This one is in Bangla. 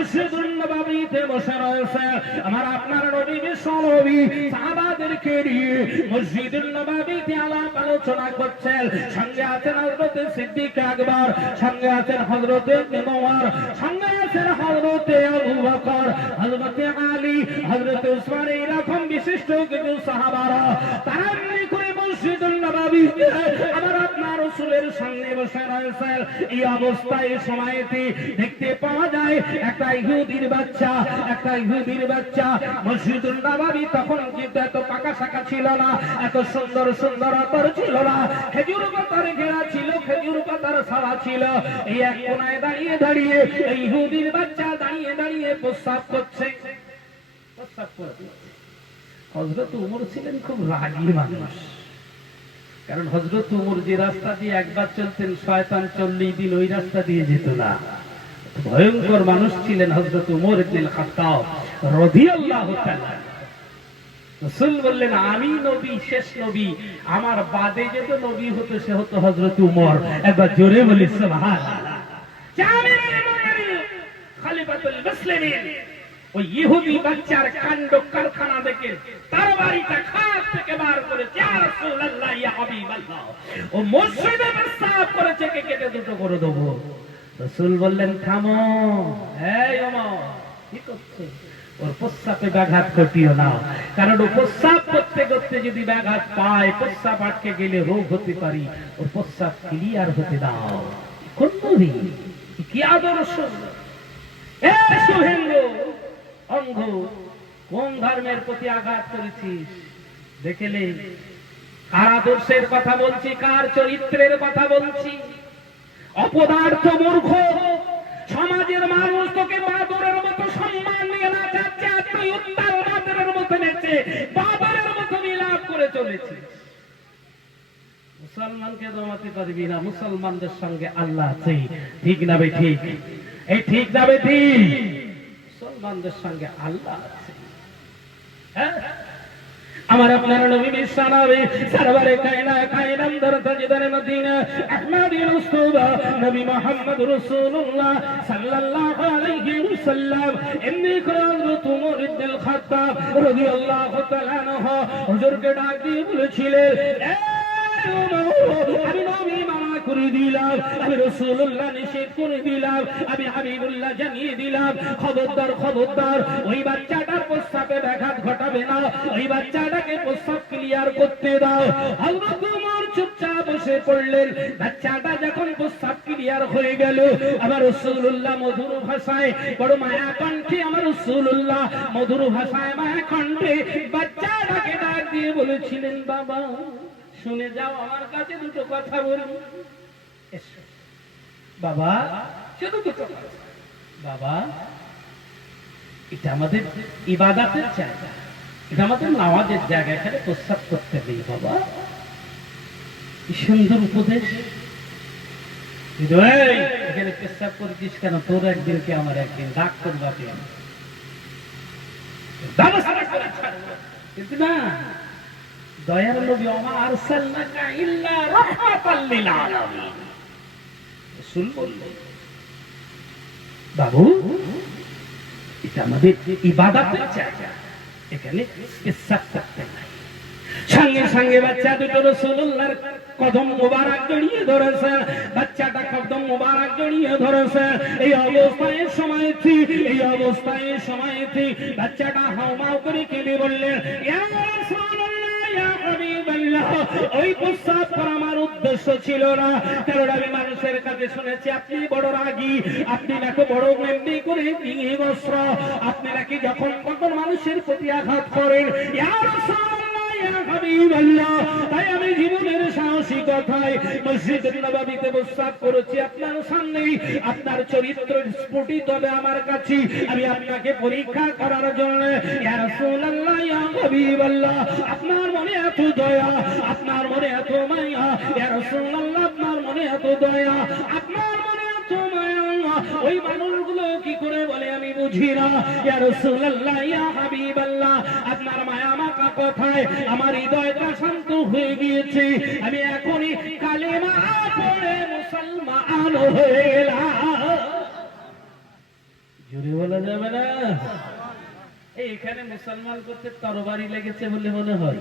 মসজিদুন নববীতে বসে রয়েছে আমার আপনার নবী বিশ্বনবী সাহাবাদেরকে নিয়ে মসজিদুন নববীতে আলাপ আলোচনা করছেন। সঙ্গে আছেন হযরতে সিদ্দিক আকবর, সঙ্গে আছেন হযরতে ওমর, সঙ্গে আছেন হযরতে আবু বকর, হযরতে আলী, হযরতে উসমান, এরকম বিশিষ্ট কিছু সাহাবারা তারা এমনি করে মসজিদুন নববীতে আমার আপনার রাসূলের সামনে বসে রয়েছেন। এই অবস্থায় সময়তে দেখতে পাওয়া যায় একটা ইহুদির বাচ্চা মসজিদুন নববী তখন কিন্তু এত পাকা শাখা ছিল না, এত সুন্দর সুন্দর আতর ছিল না, খেজুর পাতার ঘেরা ছিল, খেজুর পাতার ছাওয়া ছিল। এই এক কোনায় দাঁড়িয়ে দাঁড়িয়ে এই ইহুদির বাচ্চা দাঁড়িয়ে দাঁড়িয়ে প্রস্রাব করছে। হযরত ওমর ছিলেন খুব রাগী মানুষ, কারণ হযরত ওমর যে রাস্তা দিয়ে একবার চলতেন শয়তান 40 দিন ওই রাস্তা দিয়ে যেত না। ভয়ঙ্কর মানুষ ছিলেন হযরত ওমর ইবনে খাত্তাব রাদিয়াল্লাহু তাআলা। রাসূল বললেন আমি নবী, শেষ নবী, আমার বাদে যে তো নবী হতো সে হতো হযরত ওমর। একবার জোরে বলি সুবহানাল্লাহ। খলিফাতুল মুসলিমিন ওই ইহুদি বাচ্চার কাণ্ড কারখানা দেখে তার বাড়িটা খাট থেকে বার করেছে। ইয়া রাসূলুল্লাহ, ইয়া হাবিবাল্লাহ, ও মসজিদে প্রস্রাব করেছে, কে কেটে দুটো করে দেবো। রাসূল বললেন থামো, এই ওমর কি করছো? ওর প্রস্রাবে ব্যাঘাত ঘটিও না, কারণ ও প্রস্রাব করতে করতে যদি ব্যাঘাত পায়, প্রস্রাব আটকে গেলে রোগ হতে পারি, ওর প্রস্রাব ক্লিয়ার হতে দাও। কোন নবী, কি আদর্শ! অঙ্গ কোন ধর্মের প্রতি আঘাত করেছিস দেখলে? কার আদর্শের কথা বলছি, কার চরিত্রের কথা বলছি? অপদার্থ মূর্খ সমাজের মানুষ তোকে বাদরের মতো সম্মান নিয়ে না যাচ্ছে, তুই উত্তাল বাদরের মতো নেচে বাদরের মতো বিলাপ করে চলেছিস। মুসলমানকে দমাতে পারবি না, মুসলমানদের সঙ্গে আল্লাহ আছে। ঠিক না বে ঠিক? এই ঠিক না বে ঠিক? মুসলমানদের সঙ্গে আল্লাহ আছে। আমার আপনার নবী বিশ্বনবী সরওয়ারে কায়নাত দর তাজদারে মদিনা আহমদুল মুস্তাফা নবী মুহাম্মদ রাসূলুল্লাহ সাল্লাল্লাহু আলাইহি ওয়াসাল্লাম এমনি করে হযরত ওমর ইবনে খাত্তাব রাদিয়াল্লাহু তাআলা আনহু হুজুরকে ডাক দিয়ে বলেছিলেন, আমি নবী মানা করে দিলাম, আমি রাসূলুল্লাহ নিষেধ করে দিলাম, আমি হাবিবুল্লাহ জানিয়ে দিলাম, খবরদার খবরদার ওই বাচ্চাটার প্রস্রাবে ব্যাঘাত ঘটাবে না, ওই বাচ্চাটাকে প্রস্রাব ক্লিয়ার করতে দাও। হযরত ওমর চুপচাপ বসে পড়লেন। বাচ্চাটা যখন প্রস্রাব ক্লিয়ার হয়ে গেল, আমার রাসূলুল্লাহ মধুর ভাষায়, বড় মায়া কণ্ঠে আমার রাসূলুল্লাহ মধুর ভাষায় মায়া কণ্ঠে বাচ্চাটাকে ডাক দিয়ে বলেছিলেন, বাবা শুনে যাও, আমার কাছে দুটো কথা বলি। বাবা শুধু দুটো কথা। বাবা, এটা আমাদের ইবাদতের জায়গা, এটা আমাদের নামাজের জায়গা, এখানে প্রস্রাব করতে নেই। বাবা কি সুন্দর উপদেশ! এখানে প্রস্রাব করেছিস কেন? তোর একদিন কি আমার একদিন, ডাক করবা কেন? কিন্তু না, দয়ার নবী ওমা আরসালনাকা ইল্লা রাহমাতাল লিল আলামিন। রাসূল বললেন, বাবু এটা আমাদের ইবাদতের জায়গা, এখানে ইসরাফ করতে নাই। সঙ্গে সঙ্গে বাচ্চা দুটো রাসূলুল্লাহর কদম মোবারক জড়িয়ে ধরেছে, বাচ্চাটা কদম মোবারক জড়িয়ে ধরেছে। এই অবস্থায় সময়তে বাচ্চাটা হাউমাউ করে কেঁদে বললেন, ইয়া রাসূলুল্লাহ, ইয়া হাবিবাল্লাহ, ওই প্রস্রাব করা আমার উদ্দেশ্য ছিল না, কারণ আমি মানুষের কাছে শুনেছি আপনি বড় রাগী, আপনি নাকি বড় এমনি করে বিবস্ত্র, আপনি নাকি যখন তখন মানুষের প্রতি আঘাত করেন। ইয়া রাসূলুল্লাহ, ইয়া হাবিবাল্লাহ, তাই আমি জীবনের সাহসিকতায় মসজিদে নববীতে প্রস্রাব করেছি আপনার সামনেই। আপনার চরিত্র স্ফুটিত হবে আমার কাছে, আমি আপনাকে পরীক্ষা করার জন্য। ইয়া রাসূলুল্লাহ, ইয়া হাবিবাল্লাহ, আপনার মনে এত দয়া, আপনার মনে এত মায়া, ইয়া রাসূলুল্লাহ, আপনার মনে এত দয়া, আপনার মনে এত মায়া, ওই মানুষগুলো কি করে বলে আমি বুঝি না। ইয়া রাসূলুল্লাহ, ইয়া হাবিবাল্লাহ, আপনার মায়া মাকা কথায় আমার হৃদয়টা শান্ত হয়ে গিয়েছে, আমি এখনই কালেমা পড়ে মুসলমান হয়ে গেলাম। জোরে বলা যাবে না। এখানে মুসলমান করতে তরবারি লেগেছে বলে মনে হয়।